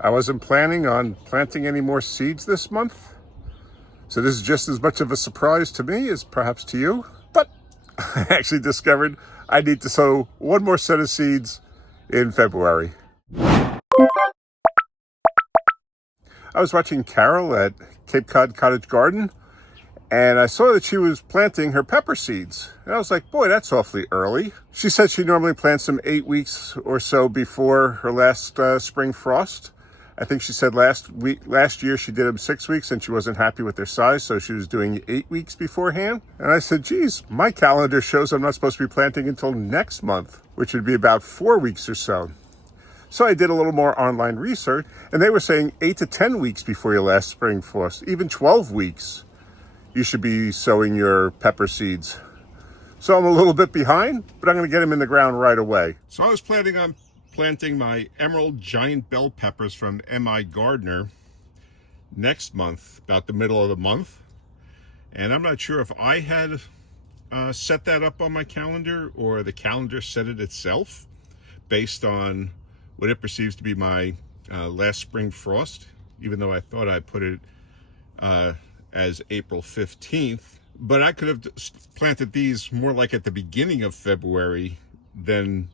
I wasn't planning on planting any more seeds this month, so this is just as much of a surprise to me as perhaps to you. But I actually discovered I need to sow one more set of seeds in February. I was watching Carol at Cape Cod Cottage Garden, and I saw that she was planting her pepper seeds. And I was like, boy, that's awfully early. She said she normally plants them 8 weeks or so before her last spring frost. I think she said last year she did them 6 weeks and she wasn't happy with their size, so she was doing 8 weeks beforehand. And I said, geez, my calendar shows I'm not supposed to be planting until next month, which would be about 4 weeks or so. So I did a little more online research, and they were saying 8 to 10 weeks before your last spring frost, even 12 weeks, you should be sowing your pepper seeds. So I'm a little bit behind, but I'm going to get them in the ground right away. So I was planning on planting my emerald giant bell peppers from M.I. Gardner next month, about the middle of the month. And I'm not sure if I had set that up on my calendar or the calendar set it itself based on what it perceives to be my last spring frost, even though I thought I put it as April 15th. But I could have planted these more like at the beginning of February than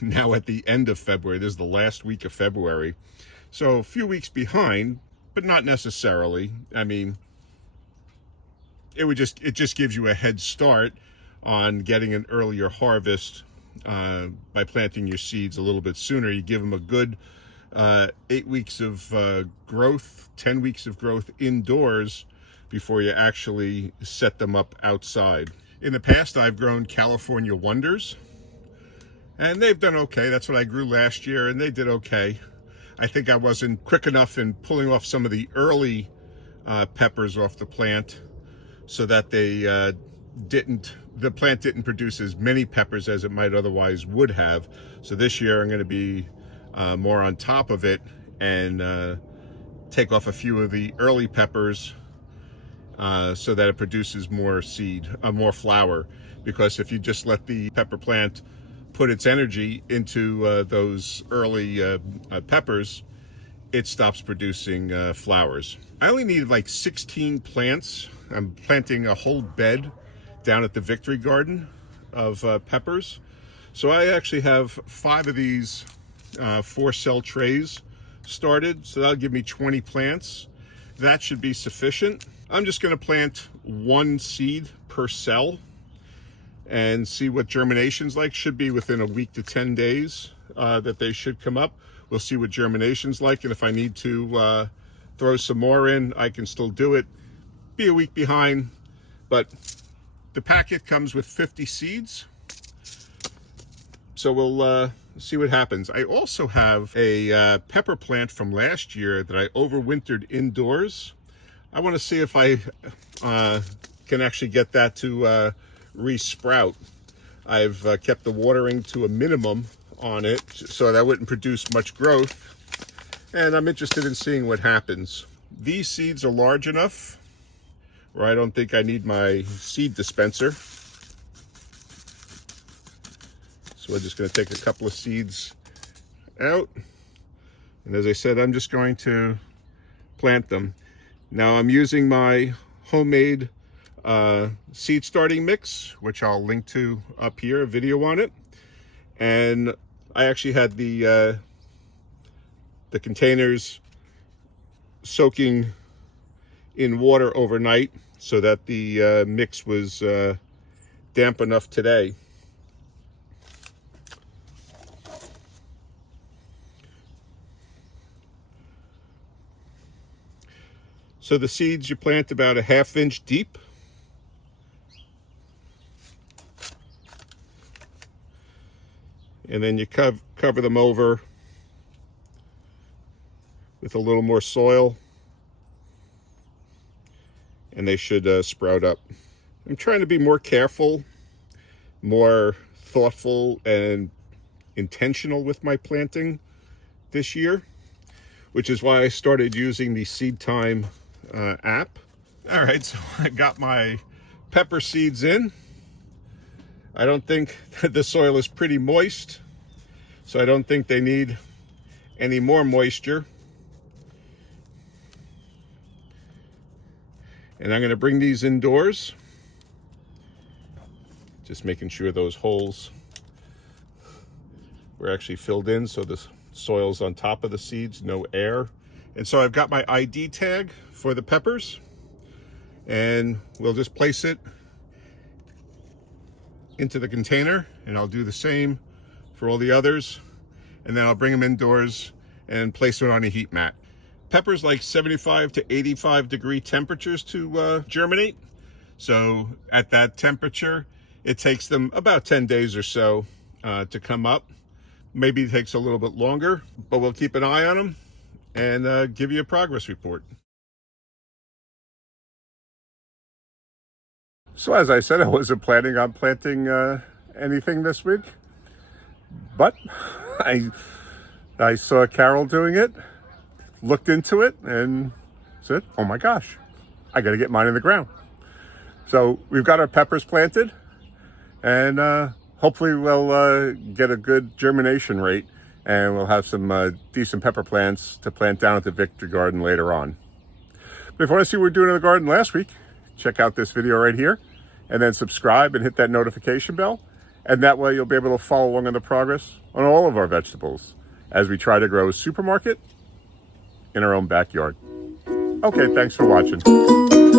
now at the end of February. This is the last week of February. So a few weeks behind, but not necessarily. I mean, it just gives you a head start on getting an earlier harvest by planting your seeds a little bit sooner. You give them a good 8 weeks of growth, 10 weeks of growth indoors before you actually set them up outside. In the past, I've grown California Wonders, and they've done okay. That's what I grew last year, and they did okay. I think I wasn't quick enough in pulling off some of the early peppers off the plant so that the plant didn't produce as many peppers as it might otherwise would have. So this year I'm going to be more on top of it and take off a few of the early peppers so that it produces more seed, more flower. Because if you just let the pepper plant put its energy into those early peppers, it stops producing flowers. I only needed like 16 plants. I'm planting a whole bed down at the Victory Garden of peppers. So I actually have 5 of these 4-cell trays started. So that'll give me 20 plants. That should be sufficient. I'm just going to plant 1 seed per cell and see what germination's like. Should be within a week to 10 days that they should come up. We'll see what germination's like, and if I need to throw some more in, I can still do it. Be a week behind, but the packet comes with 50 seeds. So we'll see what happens. I also have a pepper plant from last year that I overwintered indoors. I want to see if I can actually get that to re-sprout. I've kept the watering to a minimum on it so that wouldn't produce much growth, and I'm interested in seeing what happens. These seeds are large enough where I don't think I need my seed dispenser. So we're just going to take a couple of seeds out, and as I said, I'm just going to plant them. Now I'm using my homemade seed starting mix, which I'll link to up here, a video on it. And I actually had the containers soaking in water overnight so that the mix was damp enough today. So the seeds you plant about a 1/2 inch deep. And then you cover them over with a little more soil, and they should sprout up. I'm trying to be more careful, more thoughtful, and intentional with my planting this year, which is why I started using the Seed Time app. All right, so I got my pepper seeds in. I don't think the soil is pretty moist, so I don't think they need any more moisture. And I'm going to bring these indoors. Just making sure those holes were actually filled in so the soil's on top of the seeds, no air. And so I've got my ID tag for the peppers, and we'll just place it into the container, and I'll do the same for all the others, and then I'll bring them indoors and place them on a heat mat. Peppers like 75 to 85 degree temperatures to germinate. So at that temperature, it takes them about 10 days or so to come up. Maybe it takes a little bit longer, but we'll keep an eye on them and give you a progress report. So as I said, I wasn't planning on planting anything this week, but I saw Carol doing it, looked into it, and said, oh my gosh, I got to get mine in the ground. So we've got our peppers planted, and hopefully we'll get a good germination rate, and we'll have some decent pepper plants to plant down at the Victory Garden later on. But if you want to see what we're doing in the garden last week, check out this video right here, and then subscribe and hit that notification bell. And that way you'll be able to follow along on the progress on all of our vegetables as we try to grow a supermarket in our own backyard. Okay, thanks for watching.